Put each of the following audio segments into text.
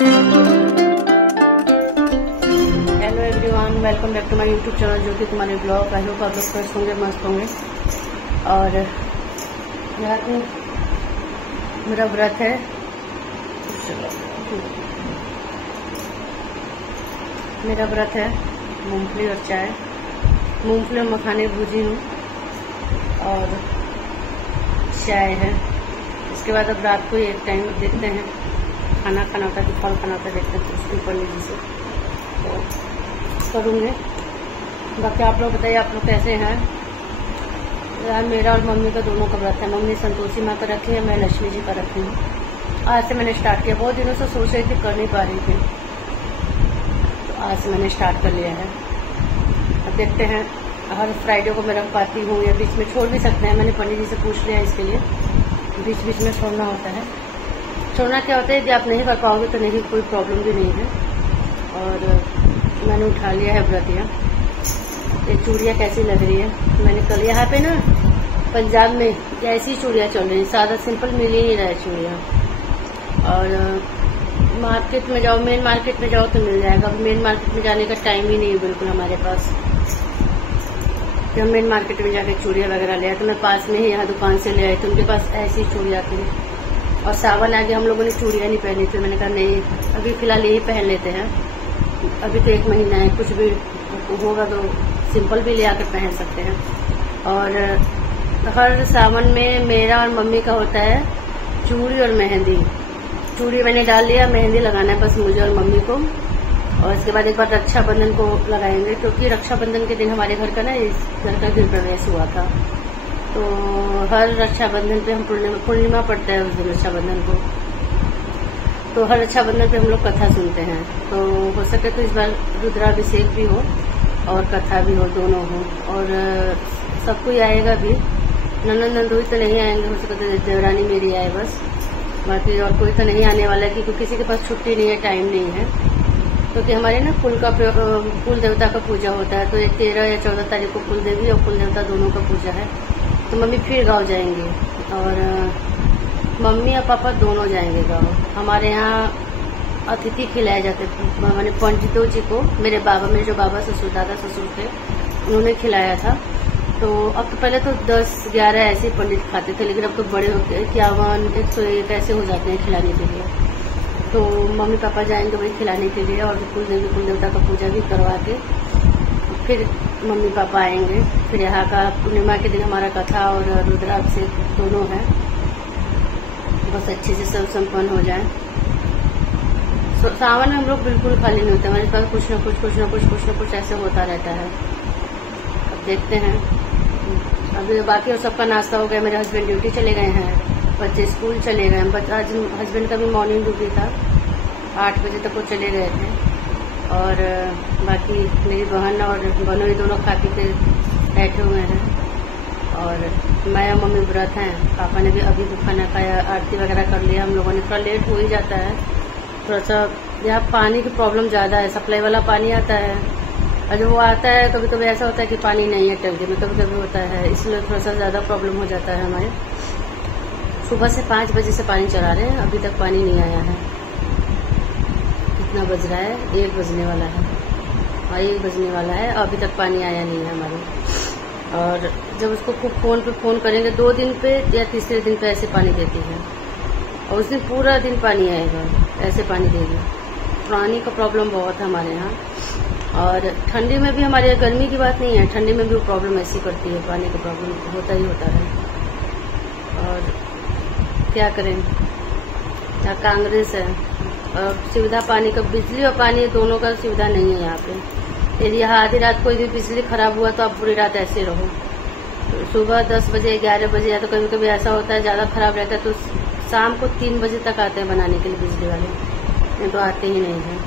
Hello everyone, welcome back to my YouTube channel Jyoti Kumari blog. I hope आप लोग स्वस्थ होंगे, मस्त होंगे। और यहाँ पे मेरा व्रत है। मेरा व्रत है मूंगफली और चाय। मूंगफली और मखाने भूजी हूँ और चाय है। इसके बाद अब रात को एक टाइम देखते हैं खाना खाना होता है कि फल खाना होता है, देखते हैं उसके ऊपर लीजिए से तो करूँगे। बाकी आप लोग बताइए, आप लोग कैसे हैं? यार मेरा और मम्मी का दोनों का व्रत है। मम्मी संतोषी माँ का रखी है, मैं लक्ष्मी जी का रखी हूँ। आज से मैंने स्टार्ट किया। बहुत दिनों से सोच रही थी, कर नहीं पा रही थी, तो आज से मैंने स्टार्ट कर लिया है। अब देखते हैं, हर फ्राइडे को मैं रख पाती हूँ या बीच में छोड़ भी सकते हैं। मैंने पंडित जी से पूछ लिया इसके लिए, बीच बीच में छोड़ना होता है। छोड़ना क्या होता है, यदि आप नहीं कर पाओगे तो नहीं, कोई प्रॉब्लम भी नहीं है। और मैंने उठा लिया है व्रत। ये चूड़ियाँ कैसी लग रही है? मैंने कल यहाँ पे ना पंजाब में ऐसी चूड़ियाँ चल रही हैं, सादा सिंपल मिल ही नहीं रहा है चूड़ियाँ। और मार्केट में जाओ, मेन मार्केट में जाओ तो मिल जाएगा। अब मेन मार्केट में जाने का टाइम ही नहीं है बिल्कुल हमारे पास। जब मेन मार्केट में जाकर चूड़ियाँ वगैरह ले आए तो मैं पास में ही यहाँ दुकान से ले आई थी, उनके पास ऐसी चूड़ियाँ थी। और सावन आगे हम लोगों ने चूड़ियाँ नहीं पहनी थी। मैंने कहा नहीं, अभी फिलहाल यही पहन लेते हैं। अभी तो 1 महीना है, कुछ भी होगा तो सिंपल भी ले आकर पहन सकते हैं। और हर सावन में मेरा और मम्मी का होता है चूड़ी और मेहंदी। चूड़ी मैंने डाल लिया, मेहंदी लगाना है बस मुझे और मम्मी को। और इसके बाद एक बार रक्षाबंधन को लगाएंगे, क्योंकि रक्षाबंधन के दिन हमारे घर का ना इस घर का गृह प्रवेश हुआ था। तो हर रक्षाबंधन पे हम पूर्णिमा पड़ता है उस दिन रक्षाबंधन को, तो हर रक्षाबंधन पे हम लोग कथा सुनते हैं। तो हो सके तो इस बार रुद्राभिषेक भी हो और कथा भी हो, दोनों हो। और सब कोई आएगा भी। ननद नंदोई तो नहीं आएंगे, हो सके तो देवरानी मेरी आए बस। बाकी और कोई तो नहीं आने वाला है, क्योंकि किसी के पास छुट्टी नहीं है, टाइम नहीं है। क्योंकि हमारे ना कुल देवता का पूजा होता है। तो 13 या 14 तारीख को कुल देवी और कुल देवता दोनों का पूजा है। तो मम्मी फिर गाँव जाएंगे और मम्मी और पापा दोनों जाएंगे गाँव। हमारे यहाँ अतिथि खिलाए जाते थे, मैंने पंडितों जी को, मेरे जो बाबा ससुर दादा ससुर थे उन्होंने खिलाया था। तो अब तो पहले तो 10-11 ऐसे पंडित खाते थे, लेकिन अब तो बड़े होते 51, 101 ऐसे हो जाते हैं खिलाने के लिए। तो मम्मी पापा जाएंगे वही खिलाने के लिए और कुल देवता का पूजा भी करवा के फिर मम्मी पापा आएंगे। फिर यहाँ का पूर्णिमा के दिन हमारा कथा और रुद्राभिषेक दोनों है। बस अच्छे से सब संपन्न हो जाए। सावन में हम लोग बिल्कुल खाली नहीं होते, हमारे पास कुछ न कुछ ऐसे होता रहता है। अब देखते हैं। अभी बाकी और सबका नाश्ता हो गया। मेरे हस्बैंड ड्यूटी चले गए हैं, बच्चे स्कूल चले गए हैं। आज हस्बैंड का भी मॉर्निंग ड्यूटी था, 8 बजे तक वो चले गए थे। और बाकी मेरी बहन और बनोई दोनों खा पी के बैठे हुए हैं। और मैं और मम्मी व्रत हैं। पापा ने भी अभी खाना खाया, आरती वगैरह कर लिया। हम लोगों ने थोड़ा लेट हो ही जाता है, थोड़ा सा यहाँ पानी की प्रॉब्लम ज़्यादा है। सप्लाई वाला पानी आता है और जब वो आता है कभी कभी ऐसा होता है कि पानी नहीं है टंकी में, कभी कभी होता है, इसलिए थोड़ा सा ज़्यादा प्रॉब्लम हो जाता है हमारे। सुबह से 5 बजे से पानी चला रहे हैं, अभी तक पानी नहीं आया है। कितना बज रहा है? 1 बजने वाला है। हाँ, 1 बजने वाला है, अभी तक पानी आया नहीं है हमारे। और जब उसको फ़ोन पे फ़ोन करेंगे 2 दिन पे या तीसरे दिन पे ऐसे पानी देती है, और उस दिन पूरा दिन पानी आएगा, ऐसे पानी देगी। पानी का प्रॉब्लम बहुत है हमारे यहाँ। और ठंडी में भी हमारे यहाँ, गर्मी की बात नहीं है, ठंडी में भी वो प्रॉब्लम ऐसी करती है, पानी का प्रॉब्लम होता ही होता है। और क्या करें, यहाँ कांग्रेस है और सुविधा पानी का, बिजली और पानी दोनों का सुविधा नहीं है यहाँ पे। यदि यहाँ आधी रात कोई भी बिजली खराब हुआ तो आप पूरी रात ऐसे रहो। तो सुबह 10 बजे 11 बजे, या तो कभी कभी ऐसा होता है ज़्यादा खराब रहता है तो शाम को 3 बजे तक आते हैं बनाने के लिए बिजली वाले, नहीं तो आते ही नहीं हैं।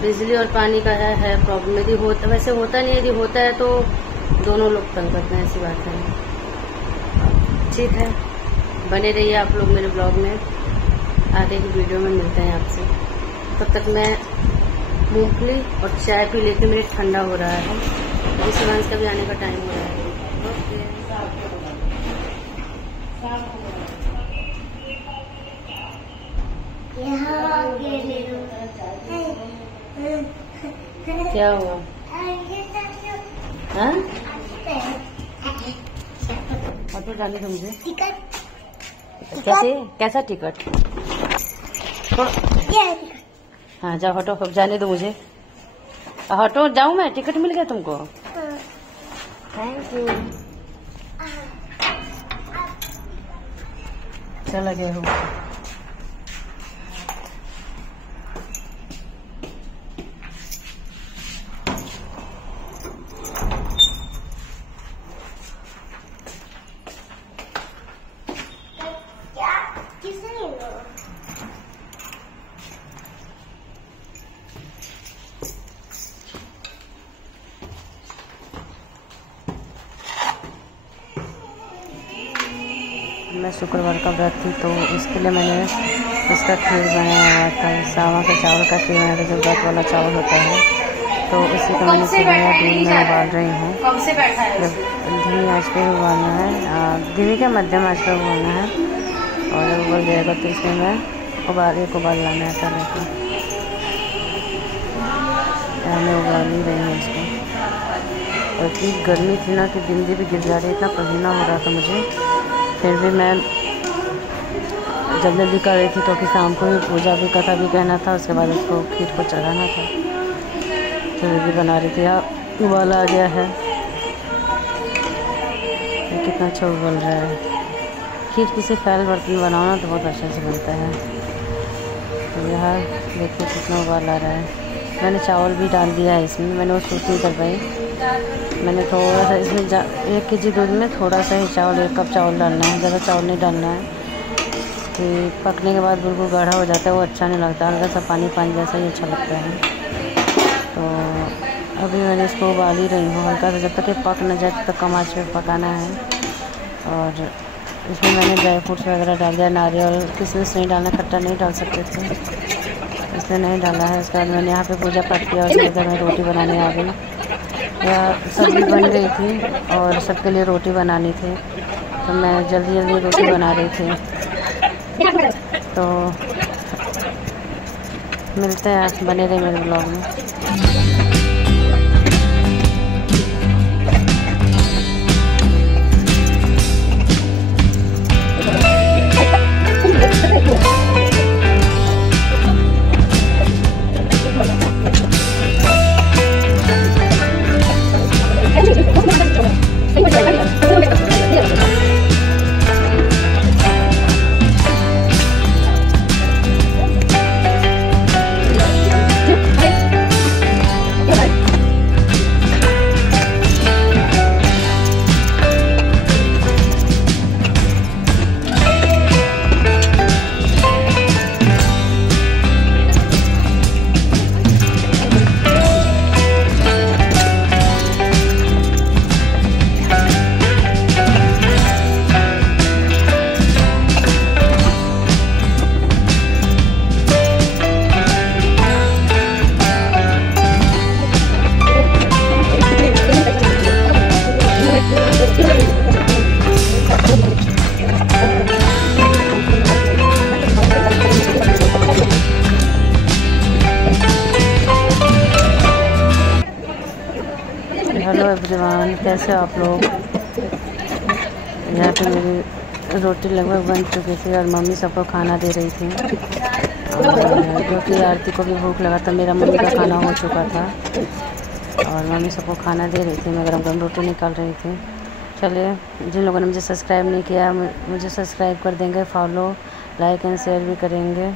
बिजली और पानी का है प्रॉब्लम। यदि होता, वैसे होता नहीं, यदि होता है तो दोनों लोग तंग करते हैं, ऐसी बात है। ठीक है, बने रहिए आप लोग मेरे ब्लॉग में। आगे की वीडियो में मिलते हैं आपसे। तब तक मैं मूंगफली और चाय पी लेके, मेरे ठंडा हो रहा है। इस का भी आने का टाइम हो रहा है। ओके। क्या हुआ? हाँ? ऑटो जाने दो मुझे। कैसे? कैसा टिकट? हाँ जाओ हटो, अब जाने दो मुझे। हटो, जाऊँ मैं? टिकट मिल गया तुमको? Thank you. चला गया हूँ। मैं शुक्रवार का व्रत थी तो इसके लिए मैंने इसका खीर बनाया हुआ था। सावा के चावल का खीर बनाया था, जो व्रत वाला चावल होता है। तो इसी को मैंने सिवाया दूध में उबाल रही हूँ। धीमी आंच पे उबालना है, धीमी के मध्यम आंच पे उबालना है। और जब उबल जाएगा तो इसमें मैं एक उबाल लाना है तले को। मैं उबाल ही रही हूँ इसको। और इतनी गर्मी थी ना कि बिंदी भी गिर जा रही, इतना पसीना हो रहा था मुझे। फिर भी मैं जल्दी कर रही थी क्योंकि शाम को भी पूजा भी कथा भी कहना था, उसके बाद उसको खीर को चढ़ाना था। जल्दी बना रही थी। अब उबाल आ गया है, कितना अच्छा उबल रहा है। खीर किसी फैल बर्तन बनाओ ना तो बहुत अच्छे से बनता है। तो यह देखिए कितना उबाल आ रहा है। मैंने चावल भी डाल दिया है इसमें, मैंने वो सूट नहीं कर पाई। मैंने थोड़ा सा इसमें 1 केजी दूध में थोड़ा सा ही चावल, 1 कप चावल डालना है, ज़्यादा चावल नहीं डालना है कि पकने के बाद बिल्कुल गाढ़ा हो जाता है, वो अच्छा नहीं लगता। हल्का सा पानी पानी जैसा ही अच्छा लगता है। तो अभी मैंने इसको उबाल ही रही हूँ हल्का सा, जब तक ये पक न जाए तब तक कम आंच पे पकाना है। और इसमें मैंने ड्राई फ्रूट्स वगैरह डाल दिया, नारियल किशमिश नहीं डालना, खट्टा नहीं डाल सकते थे इसलिए नहीं डाला है। उसके बाद मैंने यहाँ पे पूजा पाठ किया, उसके बाद मैं रोटी बनाने आ गई। या सब्ज़ी बन गई थी और सबके लिए रोटी बनानी थी, तो मैं जल्दी जल्दी रोटी बना रही थी। तो मिलते हैं, बने रहे मेरे ब्लॉग में। हेलो एवरीवन, कैसे आप लोग। यहाँ पे मेरी रोटी लगभग बन चुकी थी और मम्मी सबको खाना दे रही थी। और क्योंकि आरती को भी भूख लगा था, मेरा मम्मी का खाना हो चुका था और मम्मी सबको खाना दे रही थी, मैं गरम गरम रोटी निकाल रही थी। चलिए, जिन लोगों ने मुझे सब्सक्राइब नहीं किया मुझे सब्सक्राइब कर देंगे, फॉलो लाइक एंड शेयर भी करेंगे।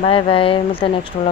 बाय बाय, मिलते हैं नेक्स्ट व्लॉग।